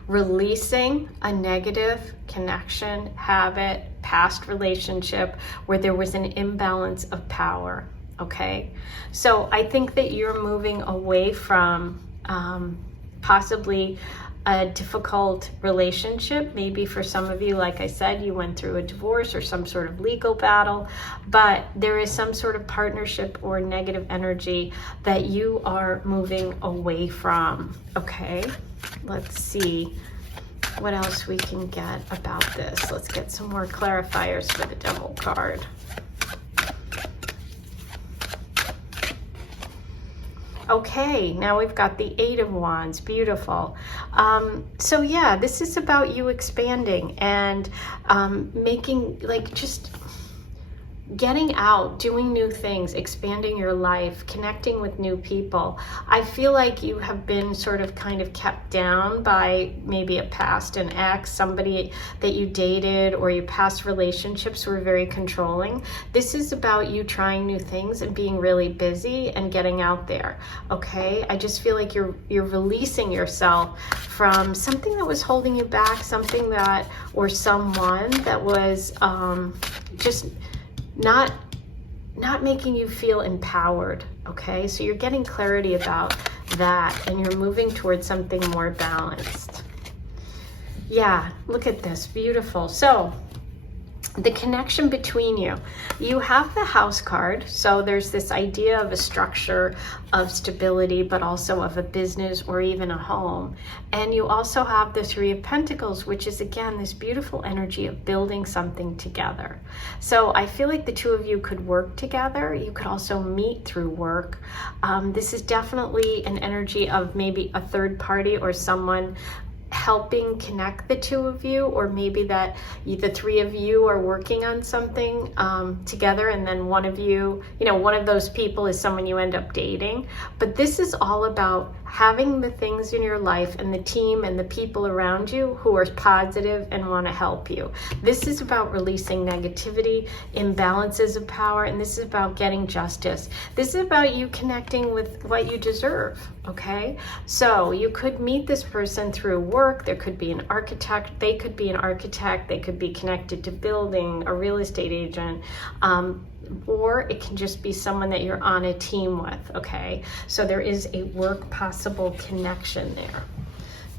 releasing a negative connection, habit, past relationship where there was an imbalance of power, okay? So I think that you're moving away from possibly a difficult relationship. Maybe for some of you, like I said, you went through a divorce or some sort of legal battle, but there is some sort of partnership or negative energy that you are moving away from, okay? Let's see what else we can get about this. Let's get some more clarifiers for the Devil card. Okay, now we've got the 8 of Wands. Beautiful. So yeah, this is about you expanding and making, like, just getting out, doing new things, expanding your life, connecting with new people. I feel like you have been sort of kind of kept down by maybe a past, an ex, somebody that you dated, or your past relationships were very controlling. This is about you trying new things and being really busy and getting out there, okay? I just feel like you're releasing yourself from something that was holding you back, something that, or someone that was just not making you feel empowered, okay? So you're getting clarity about that and you're moving towards something more balanced. Yeah, look at this, beautiful. So the connection between you, you have the House card, so there's this idea of a structure of stability, but also of a business or even a home. And you also have the 3 of Pentacles, which is again this beautiful energy of building something together. So I feel like the 2 of you could work together. You could also meet through work. This is definitely an energy of maybe a third party or someone helping connect the 2 of you, or maybe that the 3 of you are working on something together, and then one of you, one of those people is someone you end up dating. But this is all about having the things in your life and the team and the people around you who are positive and want to help you. This is about releasing negativity, imbalances of power, and this is about getting justice. This is about you connecting with what you deserve, okay? So you could meet this person through work. There could be an architect. They could be an architect. They could be connected to building, a real estate agent, or it can just be someone that you're on a team with, okay? So there is a work possible connection there.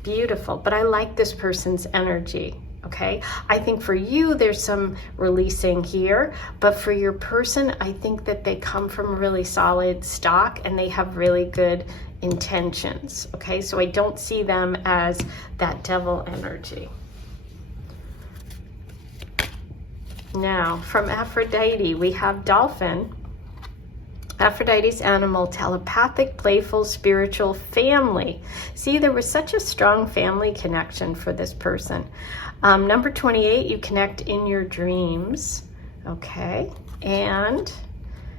Beautiful, but I like this person's energy, okay? I think for you, there's some releasing here, but for your person, I think that they come from really solid stock and they have really good intentions, okay? So I don't see them as that devil energy. Now, from Aphrodite, we have Dolphin. Aphrodite's animal, telepathic, playful, spiritual, family. See, there was such a strong family connection for this person. Number 28, you connect in your dreams, okay? And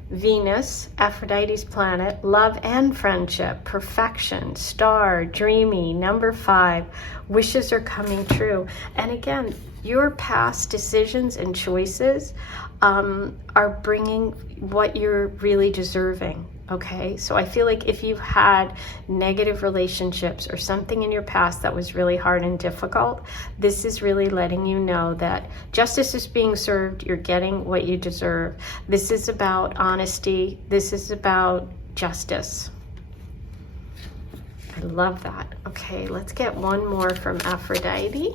Venus, Aphrodite's planet, love and friendship, perfection, star, dreamy. Number 5, wishes are coming true. And again, your past decisions and choices are bringing what you're really deserving, Okay, so I feel like if you've had negative relationships or something in your past that was really hard and difficult, this is really letting you know that justice is being served. You're getting what you deserve. This is about honesty. This is about justice. I love that. Okay, let's get one more from Aphrodite.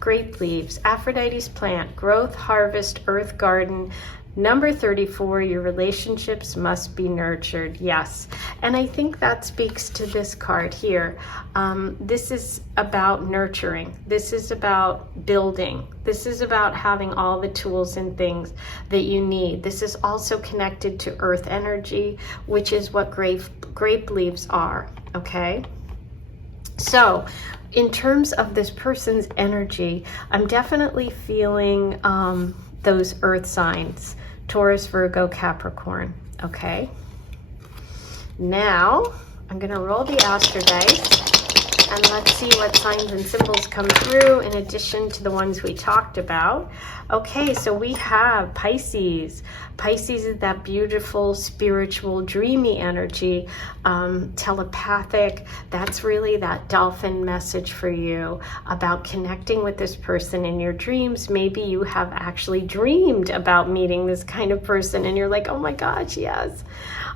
Grape leaves, Aphrodite's plant, growth, harvest, earth garden. Number 34, your relationships must be nurtured. Yes. And I think that speaks to this card here. This is about nurturing. This is about building. This is about having all the tools and things that you need. This is also connected to earth energy, which is what grape leaves are. Okay. So in terms of this person's energy, I'm definitely feeling those earth signs, Taurus, Virgo, Capricorn. Okay. Now I'm going to roll the Astro dice and let's see what signs and symbols come through in addition to the ones we talked about. Okay, so we have Pisces. Pisces is that beautiful, spiritual, dreamy energy, telepathic. That's really that dolphin message for you about connecting with this person in your dreams. Maybe you have actually dreamed about meeting this kind of person and you're like, oh my gosh, yes.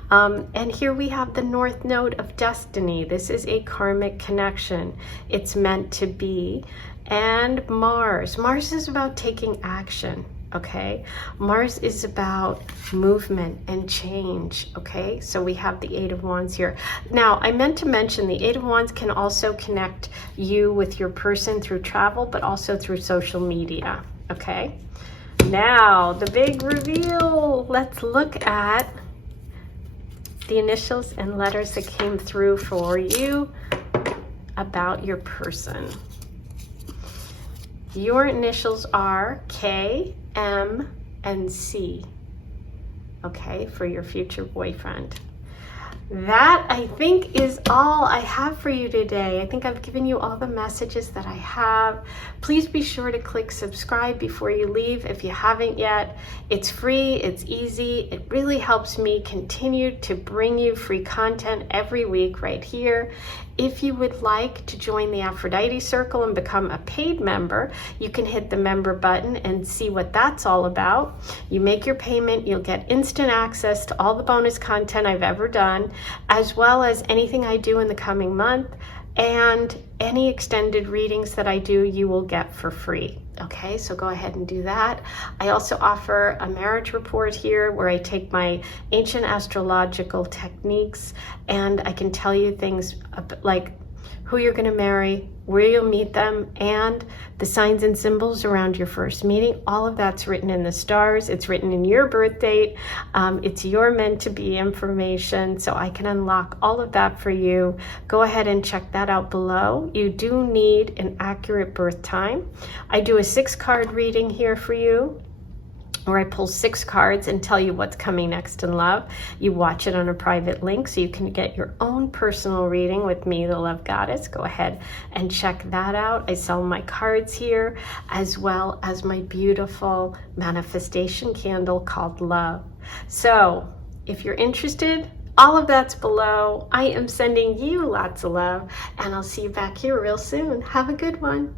And here we have the North Node of Destiny. This is a karmic connection. It's meant to be. And Mars. Mars is about taking action, okay? Mars is about movement and change, okay? So we have the Eight of Wands here. Now, I meant to mention the Eight of Wands can also connect you with your person through travel, but also through social media, okay? Now, the big reveal. Let's look at the initials and letters that came through for you about your person. Your initials are K, M, and C, okay, for your future boyfriend. That, I think, is all I have for you today. I think I've given you all the messages that I have. Please be sure to click subscribe before you leave if you haven't yet. It's free, it's easy. It really helps me continue to bring you free content every week right here. If you would like to join the Aphrodite Circle and become a paid member, you can hit the member button and see what that's all about. You make your payment, you'll get instant access to all the bonus content I've ever done, as well as anything I do in the coming month, and any extended readings that I do, you will get for free. Okay, so go ahead and do that. I also offer a marriage report here where I take my ancient astrological techniques and I can tell you things like who you're going to marry, where you'll meet them, and the signs and symbols around your first meeting. All of that's written in the stars. It's written in your birth date. It's your meant to be information, so I can unlock all of that for you. Go ahead and check that out below. You do need an accurate birth time. I do a 6-card reading here for you, where I pull 6 cards and tell you what's coming next in love. You watch it on a private link so you can get your own personal reading with me, the Love Goddess. Go ahead and check that out. I sell my cards here, as well as my beautiful manifestation candle called Love. So if you're interested, all of that's below. I am sending you lots of love, and I'll see you back here real soon. Have a good one.